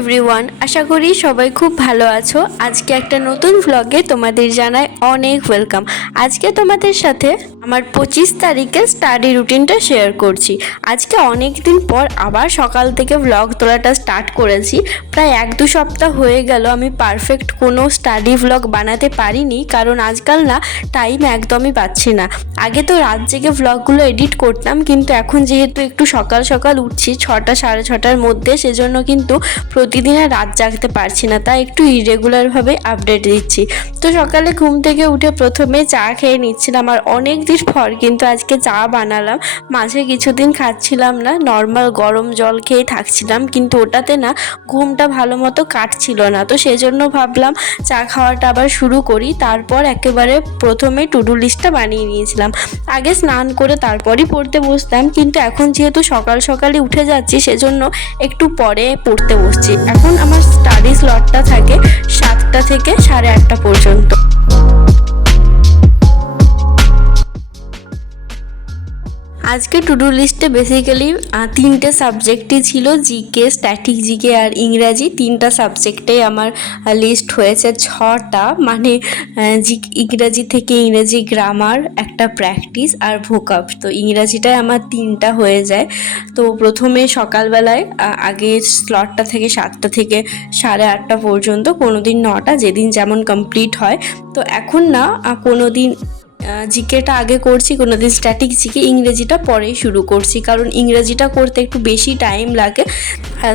Everyone, আশা করি সবাই খুব ভালো আছো। আজকে একটা নতুন ভ্লগে তোমাদের জানাই অনেক ওয়েলকাম। আজকে তোমাদের সাথে আমার 25 তারিখের স্টাডি রুটিনটা শেয়ার করছি। আজকে অনেক দিন পর আবার সকাল থেকে ভ্লগ তোলাটা স্টার্ট করেছি। প্রায় 1-2 সপ্তাহ হয়ে গেল আমি পারফেক্ট কোনো স্টাডি ভ্লগ বানাতে পারিনি, কারণ আজকাল না টাইম একদমই পাচ্ছি না। আগে তো রাত জেগে ভ্লগগুলো এডিট করতাম, কিন্তু এখন যেহেতু একটু সকাল সকাল উঠছি 6টা 6:30টার মধ্যে, সেজন্য কিন্তু প্রতিদিন আর রাত জাগতে পারছি না, তাই একটু ইরেগুলারভাবে আপডেট দিচ্ছি। তো সকালে ঘুম থেকে উঠে প্রথমে চা খেয়ে নিচ্ছিলাম, আর অনেক দিন পর কিন্তু আজকে চা বানালাম। মাঝে কিছুদিন খাচ্ছিলাম না, নর্মাল গরম জল খেয়ে থাকছিলাম, কিন্তু ওটাতে না ঘুমটা ভালো মতো কাটছিল না। তো সেজন্য ভাবলাম চা খাওয়াটা আবার শুরু করি। তারপর একেবারে প্রথমে টু ডু লিস্টটা বানিয়ে নিয়েছিলাম। আগে স্নান করে তারপরই পড়তে বসতাম, কিন্তু এখন যেহেতু সকাল সকালে উঠে যাচ্ছি সেজন্য একটু পরে পড়তে বসছি। এখন আমার স্টাডি স্লটটা থাকে 7টা থেকে 8:30 পর্যন্ত। আজকে টু ডু লিস্টে বেসিক্যালি 3টে সাবজেক্টই ছিল, জিকে, স্ট্যাটিক জিকে আর ইংরাজি। 3টা সাবজেক্টেই আমার লিস্ট হয়েছে 6টা, মানে ইংরাজি থেকে ইংরেজি গ্রামার, একটা প্র্যাকটিস আর ভোকাব। তো ইংরাজিটাই আমার 3টা হয়ে যায়। তো প্রথমে সকালবেলায় আগের স্লটটা থেকে 7টা থেকে 8:30 পর্যন্ত, কোনো দিন 9টা, যেদিন যেমন কমপ্লিট হয়। তো এখন না কোনো দিন জিকেটা আগে করছি, কোনো দিন স্ট্যাটিক জিকে, ইংরেজিটা পরেই শুরু করছি, কারণ ইংরেজিটা করতে একটু বেশি টাইম লাগে।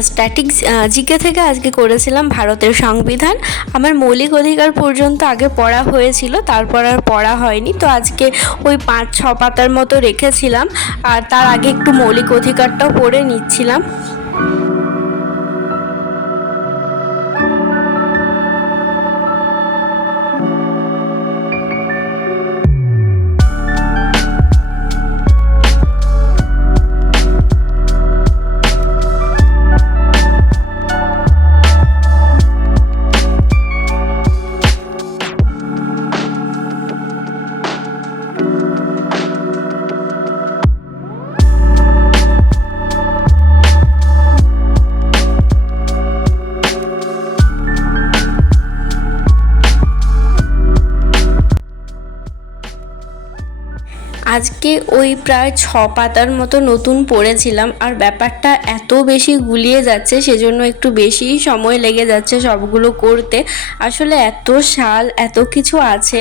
স্ট্যাটিক জিকে থেকে আজকে করেছিলাম ভারতের সংবিধান। আমার মৌলিক অধিকার পর্যন্ত আগে পড়া হয়েছিল, তারপর আর পড়া হয়নি। তো আজকে ওই 5-6 পাতার মতো রেখেছিলাম, আর তার আগে একটু মৌলিক অধিকারটাও পড়ে নিচ্ছিলাম। আজকে ওই প্রায় 6 পাতার মতো নতুন পড়েছিলাম, আর ব্যাপারটা এত বেশি গুলিয়ে যাচ্ছে সেজন্য একটু বেশি সময় লেগে যাচ্ছে সবগুলো করতে। আসলে এত সাল, এত কিছু আছে।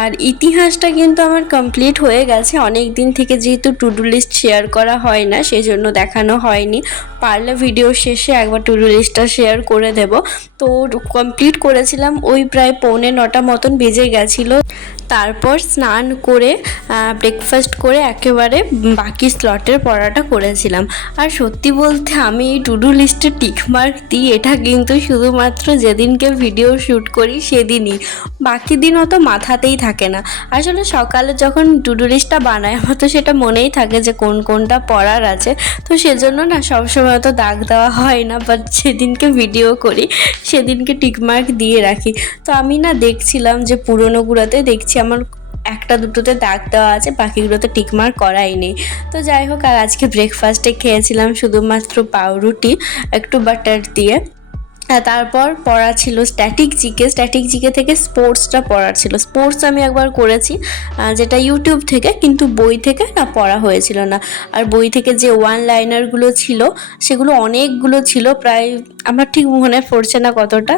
আর ইতিহাসটা কিন্তু আমার কমপ্লিট হয়ে গেছে অনেক দিন থেকে, যেহেতু টু ডু লিস্ট শেয়ার করা হয় না সেজন্য দেখানো হয়নি। পারলে ভিডিও শেষে একবার টু ডু লিস্টটা শেয়ার করে দেব। তো কমপ্লিট করেছিলাম ওই প্রায় 8:45 মতন বেজে গেছিলো। তারপর স্নান করে ব্রেকফাস্ট করে একেবারে বাকি স্লটের পড়াটা করেছিলাম। আর সত্যি বলতে আমি এই টু ডু লিস্টে টিকমার্ক দিই, এটা কিন্তু শুধুমাত্র যেদিনকে ভিডিও শ্যুট করি সেদিনই, বাকি দিন অত মাথাতেই থাকে না। আসলে সকালে যখন টু ডু লিস্টটা বানাই আমার তো সেটা মনেই থাকে যে কোন কোনটা পড়ার আছে, তো সেজন্য না সবসময় তো দাগ দেওয়া হয় না, বাট সেদিনকে ভিডিও করি সেদিনকে টিকমার্ক দিয়ে রাখি। তো আমি না দেখছিলাম যে পুরোনোগুলোতে দেখছি আমার 1-2টোতে দাগ দেওয়া আছে, বাকিগুলোতে টিকমার্ক করাই নেই। তো যাই হোক, আর আজকে ব্রেকফাস্টে খেয়েছিলাম শুধুমাত্র পাউরুটি একটু বাটার দিয়ে। তারপর পড়া ছিল স্ট্যাটিক জিকে থেকে স্পোর্টসটা পড়ার ছিল। স্পোর্টস আমি একবার করেছি, যেটা ইউটিউব থেকে, কিন্তু বই থেকে না পড়া হয়েছিল না। আর বই থেকে যে ওয়ান লাইনারগুলো ছিল সেগুলো অনেকগুলো ছিল, প্রায় আমার ঠিক মনে পড়ছে না কতটা,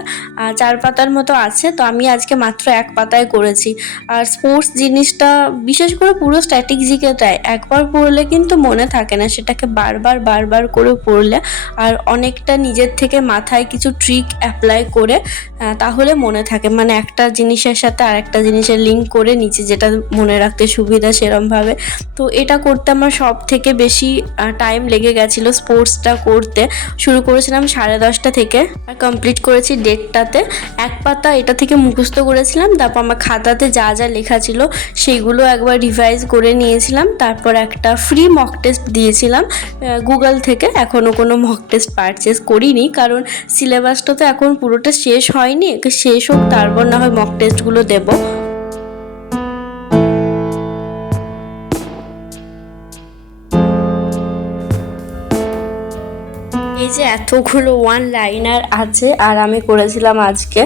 4 পাতার মতো আছে। তো আমি আজকে মাত্র 1 পাতায় করেছি। আর স্পোর্টস জিনিসটা, বিশেষ করে পুরো স্ট্যাটিক জিকেটাই একবার পড়লে কিন্তু মনে থাকে না, সেটাকে বারবার করে পড়লে আর অনেকটা নিজের থেকে মাথায় কিছু ট্রিক অ্যাপ্লাই করে তাহলে মনে থাকে, মানে একটা জিনিসের সাথে আরেকটা জিনিসের লিঙ্ক করে নিচে যেটা মনে রাখতে সুবিধা সেরমভাবে। তো এটা করতে আমার সব থেকে বেশি টাইম লেগে গেছিলো। স্পোর্টসটা করতে শুরু করেছিলাম 10:30 থেকে, আর কমপ্লিট করেছি 1:30-তে। 1 পাতা এটা থেকে মুখস্থ করেছিলাম, তারপর আমার খাতাতে যা যা লেখা ছিল সেইগুলো একবার রিভাইজ করে নিয়েছিলাম। তারপর একটা ফ্রি মক টেস্ট দিয়েছিলাম গুগল থেকে। এখনও কোনো মক টেস্ট পারচেস করিনি, কারণ সিলেবাসটা তো এখন পুরোটা শেষ হয়নি, শেষ হোক তারপর না হয় মক টেস্টগুলো দেবো। এই যে এতগুলো ওয়ান লাইনার আছে, আর আমি করেছিলাম আজকে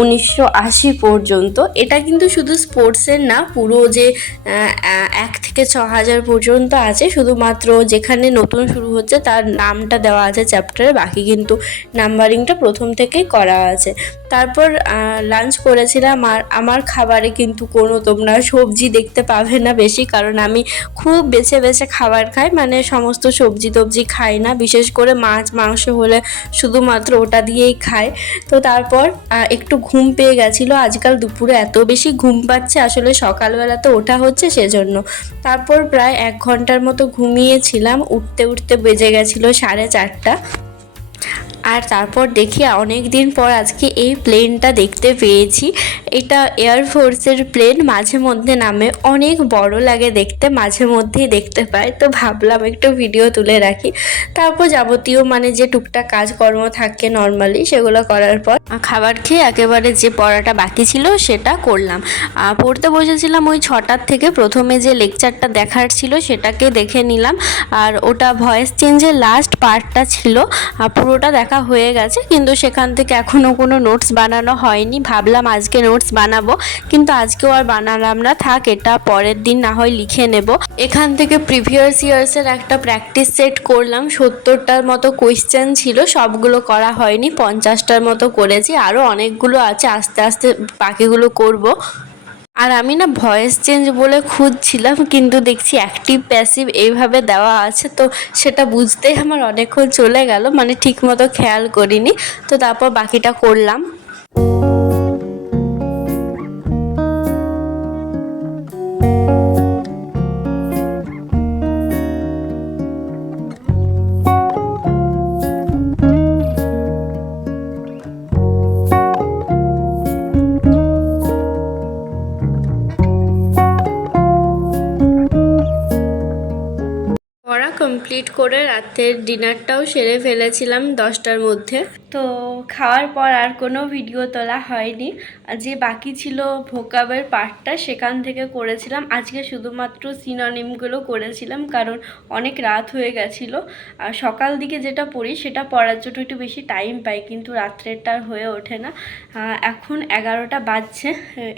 1980 পর্যন্ত। এটা কিন্তু শুধু স্পোর্টসের না, পুরো যে 1 থেকে 6 হাজার পর্যন্ত আছে, শুধুমাত্র যেখানে নতুন শুরু হচ্ছে তার নামটা দেওয়া আছে চ্যাপ্টারে, বাকি কিন্তু নাম্বারিংটা প্রথম থেকেই করা আছে। তারপর লাঞ্চ করেছিলাম, আর আমার খাবারে কিন্তু কোনো তোমরা সবজি দেখতে পাবে না বেশি, কারণ আমি খুব বেছে বেছে খাবার খাই, মানে সমস্ত সবজি টবজি খাই না, বিশেষ করে মাছ মাংস হলে শুধুমাত্র ওটা দিয়েই খাই। তো তারপর একটু ঘুম পেয়ে গেছিলো, আজকাল দুপুরে এত বেশি ঘুম পাচ্ছে, আসলে সকালবেলা তো ওঠা হচ্ছে সেজন্য। তারপর প্রায় 1 ঘন্টার মতো ঘুমিয়েছিলাম, উঠতে উঠতে বেজে গেছিলো 4:30। আর তারপর দেখি অনেক দিন পর আজকে এই প্লেনটা দেখতে পেয়েছি। এটা এয়ারফোর্সের প্লেন, মাঝে মধ্যে নামে, অনেক বড় লাগে দেখতে, মাঝে মধ্যেই দেখতে পাই, তো ভাবলাম একটু ভিডিও তুলে রাখি। তারপর যাবতীয় মানে যে টুকটাক কাজকর্ম থাকে নর্মালি, সেগুলো করার পর খাবার খেয়ে একেবারে যে পড়াটা বাকি ছিল সেটা করলাম। পড়তে বসেছিলাম ওই 6টার থেকে, প্রথমে যে লেকচারটা দেখার ছিল সেটাকে দেখে নিলাম, আর ওটা ভয়েস চেঞ্জের লাস্ট পার্টটা ছিল, পুরোটা দেখা হয়ে গেছে, কিন্তু সেখান থেকে এখনও কোনো নোটস বানানো হয়নি। ভাবলাম আজকে নোটস বানাবো, কিন্তু আজকেও আর বানালাম না, থাক এটা পরের দিন না হয় লিখে নেব। এখান থেকে প্রিভিয়াস ইয়ার্সের একটা প্র্যাকটিস সেট করলাম, 70টার মতো কোয়েশ্চেন ছিল, সবগুলো করা হয়নি, 50টার মতো করেছি, আরও অনেকগুলো আছে, আস্তে আস্তে বাকিগুলো করব। আর আমি না ভয়েস চেঞ্জ বলে খুঁজছিলাম, কিন্তু দেখছি অ্যাক্টিভ প্যাসিভ এইভাবে দেওয়া আছে, তো সেটা বুঝতেই আমার অনেকক্ষণ চলে গেল, মানে ঠিকমতো খেয়াল করিনি। তো তারপর বাকিটা করলাম। পড়া কমপ্লিট করে রাতের ডিনারটাও সেরে ফেলেছিলাম 10টার মধ্যে। তো খাওয়ার পর আর কোনো ভিডিও তোলা হয়নি, যে বাকি ছিল ভোকাবের পার্টটা সেখান থেকে করেছিলাম। আজকে শুধুমাত্র সিনোনিমগুলো করেছিলাম, কারণ অনেক রাত হয়ে গেছিলো, আর সকাল দিকে যেটা পড়ি সেটা পড়ার জন্য একটু বেশি টাইম পাই, কিন্তু রাত্রেরটা আর হয়ে ওঠে না। এখন 11টা বাজছে,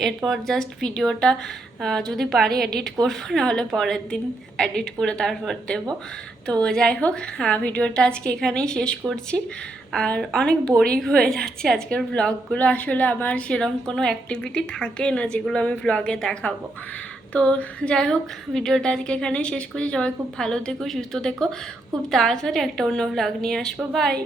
এরপর জাস্ট ভিডিওটা যদি পারি এডিট করবো, নাহলে পরের দিন এডিট করে তারপর দেব। তো যাই হোক, ভিডিওটা আজকে এখানেই শেষ করছি। আর অনেক বোরিং হয়ে যাচ্ছে আজকের ব্লগগুলো, আসলে আমার সেরকম কোনো অ্যাক্টিভিটি থাকে না যেগুলো আমি ব্লগে দেখাবো। তো যাই হোক, ভিডিওটা আজকে এখানেই শেষ করছি। সবাই খুব ভালো থেকো, সুস্থ থেকো, খুব তাড়াতাড়ি একটা অন্য ব্লগ নিয়ে আসবো। বাই।